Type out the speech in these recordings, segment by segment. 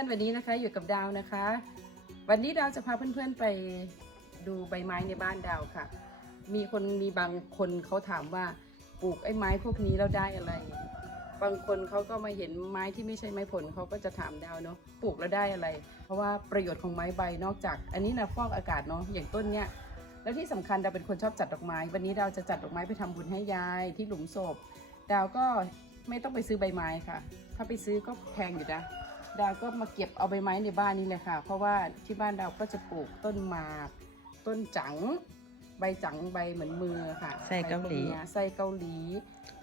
อนๆวันนี้นะคะอยู่กับดาวนะคะ วันนี้ดาวจะพาเพื่อนๆไปดูใบไม้ในบ้านดาวค่ะ มีคนมีบางคนเขาถามว่าปลูกไอ้ไม้พวกนี้แล้วได้อะไร บางคนเขาก็มาเห็นไม้ที่ไม่ใช่ไม้ผลเขาก็จะถามดาวเนาะปลูกแล้วได้อะไร เพราะว่าประโยชน์ของไม้ใบนอกจาก อันนี้นะฟอกอากาศเนาะอย่างต้นเนี้ยแล้วที่สำคัญดาวเป็นคนชอบจัดดอกไม้ วันนี้ดาวจะจัดดอกไม้ไปทำบุญให้ยายที่หลุมศพดาวก็ไม่ต้องไปซื้อใบไม้ค่ะ ถ้าไปซื้อก็แพงอยู่นะ ดาวก็มาเก็บเอาใบไม้ในบ้านนี่เลยค่ะ เพราะว่าที่บ้านดาวก็จะปลูกต้นหมาก ต้นจัง ใบจังใบเหมือนมือค่ะไส้เกาหลีใบพวนี้ยไส้เกาหลี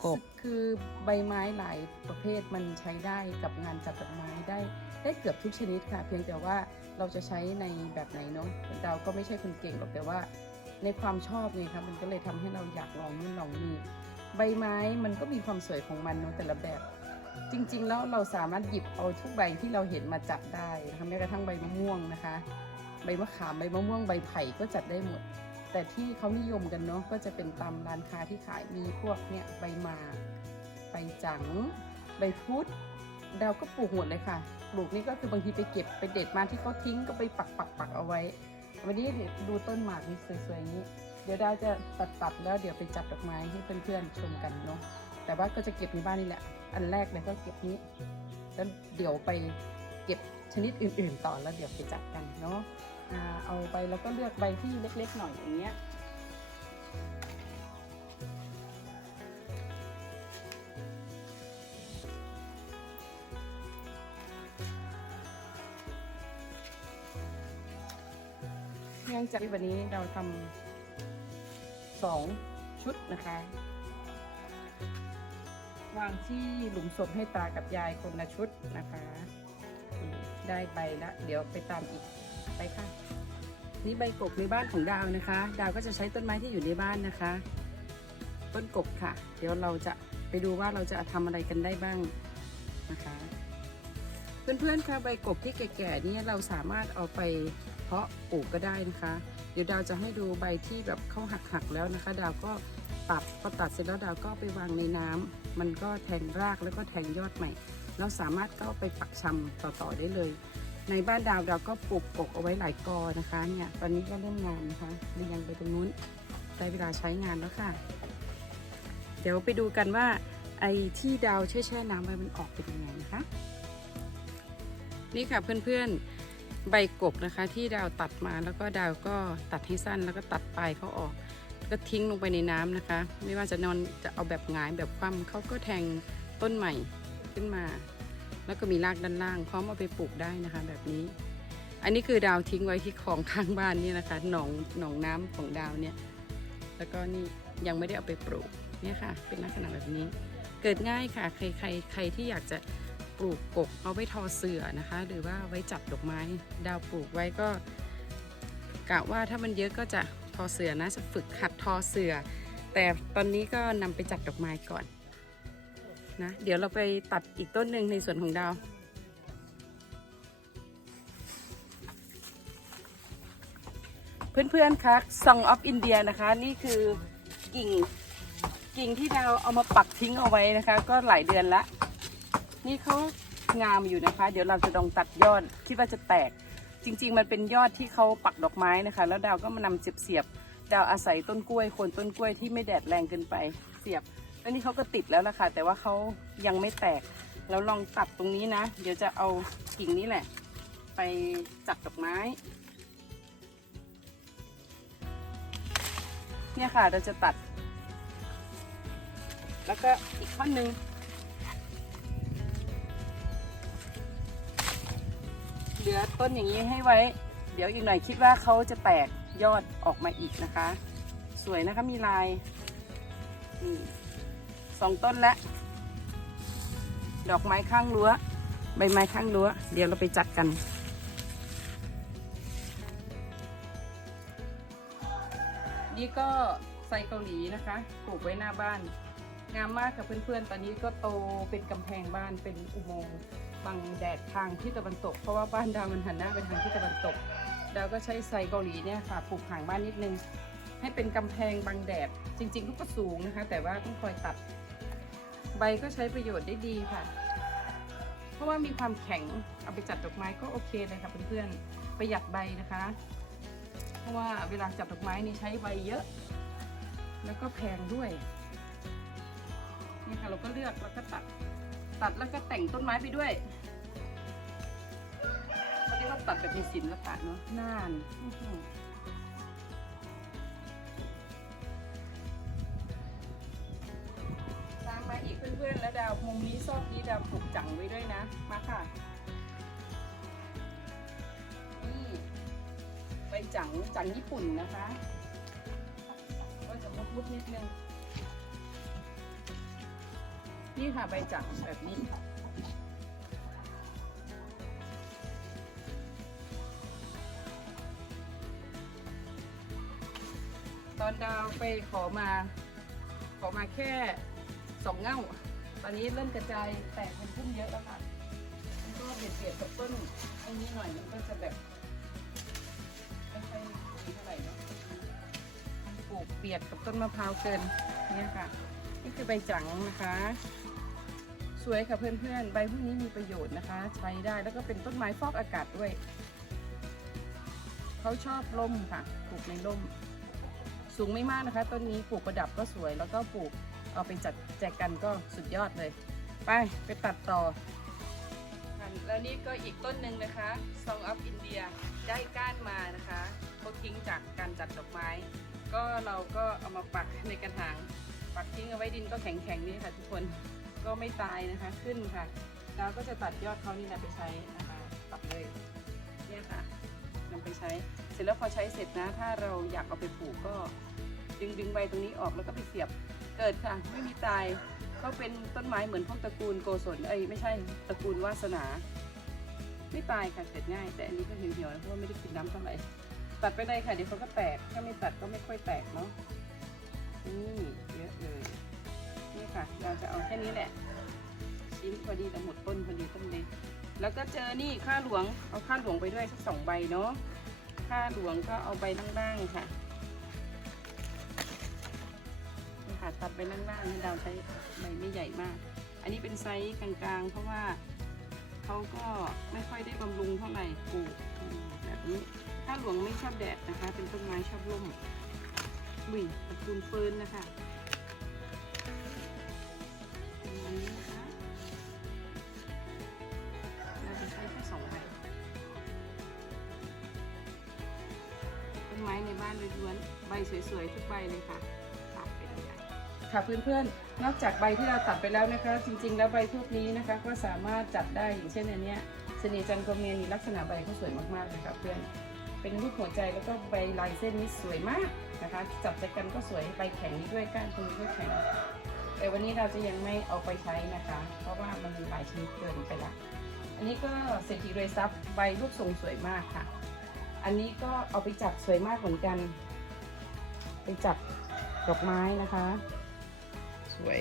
กบคือใบไม้หลายประเภทมันใช้ได้กับงานจัดดอกไม้ได้ได้เกือบทุกชนิดค่ะ เพียงแต่ว่าเราจะใช้ในแบบไหนเนาะดาวก็ไม่ใช่คนเก่งหรอกแต่ว่าในความชอบไงครับมันก็เลยทำให้เราอยากลองนู่นลองนี่ใบไม้มันก็มีความสวยของมันเนาะแต่ละแบบ จริงๆ แล้วเราสามารถหยิบเอาทุกใบที่เราเห็นมาจัดได้นะคะแม้กระทั่งใบมะม่วงนะคะ ใบมะขามใบมะม่วงใบไผ่ก็จัดได้หมด แต่ที่เขานิยมกันเนาะก็จะเป็นตามร้านค้าที่ขายมีพวกเนี่ยใบหมากใบจังใบพุธดาวก็ปลูกหมดเลยค่ะปลูกนี่ก็คือบางทีไปเก็บไปเด็ดมาที่เขาทิ้งก็ไปปักปักปักเอาไว้ วันนี้ดูต้นหมากนี่สวยๆอย่างนี้ เดี๋ยวดาวจะตัดตัดๆแล้วเดี๋ยวไปจัดดอกไม้ให้เพื่อนๆชมกันเนาะ แต่ว่าก็จะเก็บในบ้านนี่แหละ อันแรกเลยก็เก็บนี้ แล้วเดี๋ยวไปเก็บชนิดอื่น ๆ ต่อแล้วเดี๋ยวไปจัดกันเนาะเอาไปแล้วก็เลือกใบที่เล็ก ๆ หน่อยอย่างเงี้ยเนื่องจากวันนี้เราทำสองชุดนะคะ วางที่หลุมศพให้ตากับยายคนละชุดนะคะ ได้ใบละเดี๋ยวไปตามอีกไปค่ะ นี่ใบกบในบ้านของดาวนะคะ ดาวก็จะใช้ต้นไม้ที่อยู่ในบ้านนะคะ ต้นกบค่ะ เดี๋ยวเราจะไปดูว่าเราจะทำอะไรกันได้บ้างนะคะ เพื่อนๆค่ะใบกบที่แก่ๆนี่เราสามารถเอาไปเพาะปลูกก็ได้นะคะ เดี๋ยวดาวจะให้ดูใบที่แบบเขาหักๆแล้วนะคะ ดาวก็ตัดพอตัดเสร็จแล้วดาวก็ไปวางในน้ำ มันก็แทงรากแล้วก็แทงยอดใหม่ เราสามารถก็เอาไปปักชำต่อๆได้เลย ในบ้านดาวดาก็ปลูกกกเอาไว้หลายกอนะคะเนี่ยตอนนี้ก็เริ่มงามนะคะเรียงไปตรงนู้นได้เวลาใช้งานแล้วค่ะ เดี๋ยวไปดูกันว่าไอ้ที่ดาวแช่แช่น้ำไว้มันออกเป็นยังไงนะคะ นี่ค่ะเพื่อนๆใบกบนะคะที่ดาวตัดมาแล้วก็ดาวก็ตัดให้สั้นแล้วก็ตัดปลายเขาออก ก็ทิ้งลงไปในน้ำนะคะ ไม่ว่าจะนอนจะเอาแบบหงายแบบคว่ำเขาก็แทงต้นใหม่ขึ้นมา แล้วก็มีรากด้านล่าง พร้อมเอาไปปลูกได้นะคะ แบบนี้ อันนี้คือดาวทิ้งไว้ที่คลองข้างบ้านนี่นะคะหนองหนองน้ำของดาวเนี่ย แล้วก็นี่ยังไม่ได้เอาไปปลูกเนี่ยค่ะ เป็นลักษณะแบบนี้ เกิดง่ายค่ะ ใครใครใครที่อยากจะปลูกกกเอาไว้ทอเสื่อนะคะ หรือว่าไว้จับดอกไม้ ดาวปลูกไว้ก็กะว่าถ้ามันเยอะก็จะ ทอเสือนะจะฝึกหัดทอเสือ แต่ตอนนี้ก็นำไปจัดดอกไม้ก่อนนะเดี๋ยวเราไปตัดอีกต้นหนึ่งในส่วนของดาวเพื่อนๆคะ Song of India นะคะ นี่คือกิ่งกิ่งที่ดาวเอามาปักทิ้งเอาไว้นะคะ ก็หลายเดือนละ นี่เขางามอยู่นะคะ เดี๋ยวเราจะลองตัดยอดคิดว่าจะแตก จริง ๆ มันเป็นยอดที่เขาปักดอกไม้นะคะ แล้วดาวก็มานำเสียบๆดาวอาศัยต้นกล้วยคนต้นกล้วยที่ไม่แดดแรงเกินไปเสียบแล้วนี่เขาก็ติดแล้วล่ะค่ะ แต่ว่าเขายังไม่แตกแล้วลองตัดตรงนี้นะ เดี๋ยวจะเอากิ่งนี้แหละ ไปจัดดอกไม้เนี่ยค่ะเราจะตัด แล้วก็อีกท่อนหนึ่ง เหลือต้นอย่างนี้ให้ไว้ เดี๋ยวอีกหน่อยคิดว่าเขาจะแตกยอดออกมาอีกนะคะ สวยนะคะมีลายนี่สองต้นแล้วดอกไม้ข้างรั้ว ใบไม้ข้างรั้ว เดี๋ยวเราไปจัดกันนี่ก็ไซเกาหลีนะคะปลูกไว้หน้าบ้าน งามมากกับเพื่อนๆ ตอนนี้ก็โตเป็นกำแพงบ้านเป็นอุโมงค์ บังแดดทางที่ตะวันตก เพราะว่าบ้านดาวมันหันหน้าไปทางที่ตะวันตก ดาวก็ใช้ไซเกาหลีเนี่ยค่ะปลูกห่างบ้านนิดนึง ให้เป็นกำแพงบังแดด จริงๆเขาก็สูงนะคะ แต่ว่าต้องคอยตัด ใบก็ใช้ประโยชน์ได้ดีค่ะ เพราะว่ามีความแข็งเอาไปจัดดอกไม้ก็โอเคเลยค่ะเพื่อนๆ ประหยัดใบนะคะ เพราะว่าเวลาจัดดอกไม้นี่ใช้ใบเยอะ แล้วก็แพงด้วยนี่ค่ะเราก็เลือกแล้วก็ตัดตัดแล้วก็แต่งต้นไม้ไปด้วย ตัดแบบมีศิลปะเนาะน่านตามมาอีกเพื่อนๆ แล้วดาวมุมนี้ซอกนี้ดาวปลูกจังไว้ด้วยนะ มาค่ะ นี่ใบจังจังญี่ปุ่นนะคะ ก็จะมุดๆนิดนึง นี่ค่ะใบจังแบบนี้ อนดาวไปขอมา ขอมาแค่สองเง่า ตอนนี้เริ่มกระจายแตกเป็นพุ่มเยอะแล้วค่ะมันก็เบียดเบียดกับต้นตรงนี้หน่อยมันก็จะแบบไม่ค่อยดีเท่าไหร่เนาะปลูกเบียดกับต้นมะพร้าวเกินเนี่ยค่ะ นี่คือใบจังนะคะ สวยค่ะเพื่อนๆ ใบพวกนี้มีประโยชน์นะคะ ใช้ได้แล้วก็เป็นต้นไม้ฟอกอากาศด้วย เขาชอบร่มค่ะปลูกในร่ม สูงไม่มากนะคะ ต้นนี้ปลูกประดับก็สวย แล้วก็ปลูกเอาไปจัดแจกกันก็สุดยอดเลย ไปไปตัดต่อ แล้วนี่ก็อีกต้นหนึ่งนะคะ Song of India ได้ก้านมานะคะเขาทิ้งจากการจัดดอกไม้ ก็เราก็เอามาปักในกระถาง ปักทิ้งเอาไว้ดินก็แข็งๆนี่ค่ะทุกคน ก็ไม่ตายนะคะขึ้นค่ะ เราก็จะตัดยอดเขานี่นะไปใช้นะคะ ตัดเลยเนี่ยค่ะ นำไปใช้ เสร็จแล้วพอใช้เสร็จนะ ถ้าเราอยากเอาไปปลูกก็ดึงดึงใบตรงนี้ออกแล้วก็ไปเสียบเกิดค่ะ ไม่มีตายก็เป็นต้นไม้เหมือนพวกตระกูลโกศลเอ้ยไม่ใช่ตระกูลวาสนา ไม่ตายค่ะเสร็จง่าย แต่อันนี้ก็เหี่ยวๆนะเพราะว่าไม่ได้กินน้ำเท่าไหร่ตัดไปเลยค่ะเดี๋ยวเขาก็แตกถ้าไม่ตัดก็ไม่ค่อยแตกเนาะนี่เยอะเลยนี่ค่ะ เราจะเอาแค่นี้แหละ ชิ้นพอดีแต่หมดต้นพอดีต้นเล็ก แล้วก็เจอนี่ข้าหลวงเอาข้าหลวงไปด้วยสักสองใบเนาะข้าหลวงก็เอาใบล่างๆค่ะนี่ค่ะตัดไปล่างๆให้ดาวใช้ใบไม่ใหญ่มาก อันนี้เป็นไซส์กลางๆ เพราะว่าเขาก็ไม่ค่อยได้บำรุงเท่าไหร่ปลูกแบบนี้ข้าหลวงไม่ชอบแดดนะคะ เป็นต้นไม้ชอบร่มบุยตระกูลเฟิร์นนะคะ บ้านล้วนๆใบสวยๆทุกใบเลยค่ะตัดไปเลยค่ะค่ะเพื่อนๆ นอกจากใบที่เราตัดไปแล้วนะคะ จริงๆ แล้วใบพวกนี้นะคะ ก็สามารถจัดได้อย่างเช่นอันเนี้ยเสน่ห์จันทร์โกเมียนีลักษณะใบเขาสวยมากๆเลยค่ะเพื่อนเป็นรูปหัวใจแล้วก็ใบลายเส้นนี้สวยมากนะคะ จับใจกันก็สวยใบแข็งนี้ด้วยก้านตรงนี้ด้วยแข็งแต่วันนี้เราจะยังไม่เอาไปใช้นะคะ เพราะว่ามันมีหลายชนิดเกินไปละอันนี้ก็เศรษฐีรวยทรัพใบรูปทรงสวยมากค่ะ อันนี้ก็เอาไปจัดสวยมากเหมือนกัน ไปจัดดอกไม้นะคะ สวย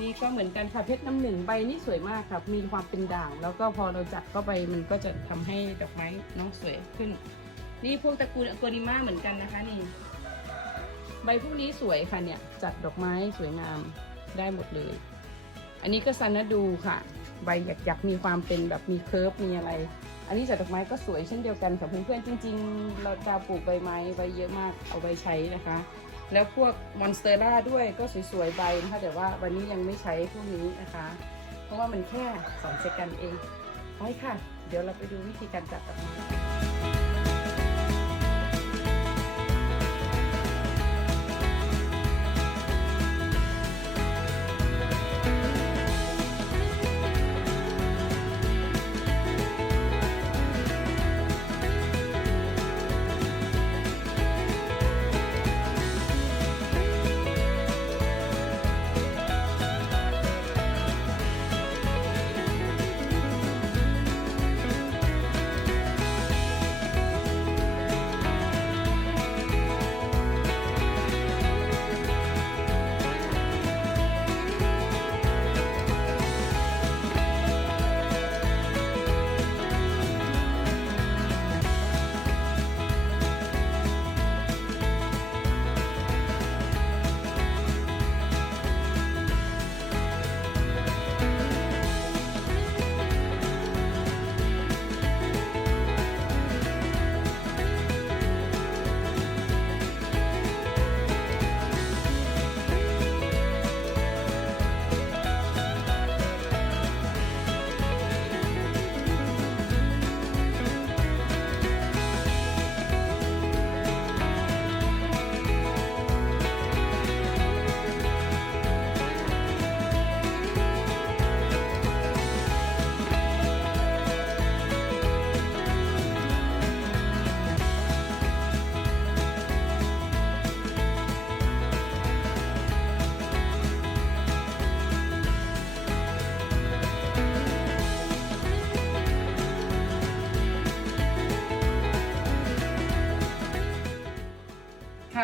นี่ก็เหมือนกันค่ะเพชรน้ำหนึ่งใบนี่สวยมากค่ะมีความเป็นด่าง แล้วก็พอเราจัดเข้าไปมันก็จะทำให้ดอกไม้น้องสวยขึ้น นี่พวกตระกูลอโกนิมาเหมือนกันนะคะนี่ ใบพวกนี้สวยค่ะเนี่ย จัดดอกไม้สวยงามได้หมดเลย อันนี้ก็ซันนาดูค่ะ ใบหยักๆมีความเป็นแบบมีเคิร์ฟมีอะไร อันนี้จัดดอกไม้ก็สวยเช่นเดียวกันค่ะเพื่อนๆจริง ๆ เราจะปลูกใบไม้ใบเยอะมากเอาไว้ใช้นะคะ แล้วพวกมอนสเตอร่าด้วยก็สวยๆใบนะคะแต่ว่าวันนี้ยังไม่ใช้พวกนี้นะคะ เพราะว่ามันแค่สองเซกันเองไปค่ะ เดี๋ยวเราไปดูวิธีการจัดดอกไม้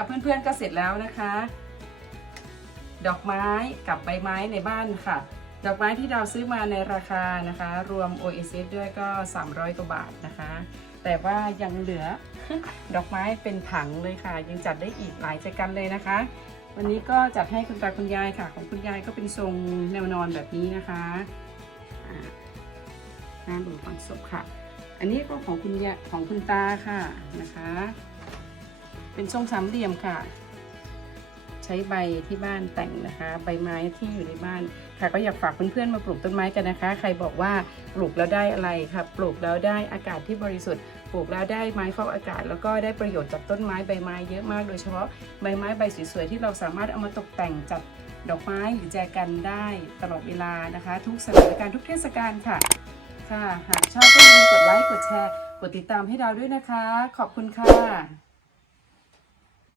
เพื่อนๆก็เสร็จแล้วนะคะ ดอกไม้กับใบไม้ในบ้านค่ะ ดอกไม้ที่เราซื้อมาในราคานะคะ รวม OSS ด้วยก็ 300 กว่าบาทนะคะ แต่ว่ายังเหลือดอกไม้เป็นถังเลยค่ะ ยังจัดได้อีกหลายใจกันเลยนะคะ วันนี้ก็จัดให้คุณตาคุณยายค่ะ ของคุณยายก็เป็นทรงแนวนอนแบบนี้นะคะอ่าหน้าหลุมฝังศพค่ะ อันนี้ก็ของคุณยายของคุณตาค่ะนะคะ เป็นทรงสามเหลี่ยมค่ะ ใช้ใบที่บ้านแต่งนะคะ ใบไม้ที่อยู่ในบ้านค่ะ ก็อยากฝากเพื่อนๆมาปลูกต้นไม้กันนะคะ ใครบอกว่าปลูกแล้วได้อะไรค่ะ ปลูกแล้วได้อากาศที่บริสุทธิ์ปลูกแล้วได้ไม้ฟอกอากาศ แล้วก็ได้ประโยชน์จากต้นไม้ใบไม้เยอะมากโดยเฉพาะใบไม้ใบสวยๆที่เราสามารถเอามาตกแต่งจัดดอกไม้หรือแจกันได้ตลอดเวลานะคะ ทุกสถานการณ์ทุกเทศกาลค่ะค่ะ หากชอบก็อย่าลืมกดไลค์กดแชร์ กดติดตามให้เราด้วยนะคะ ขอบคุณค่ะ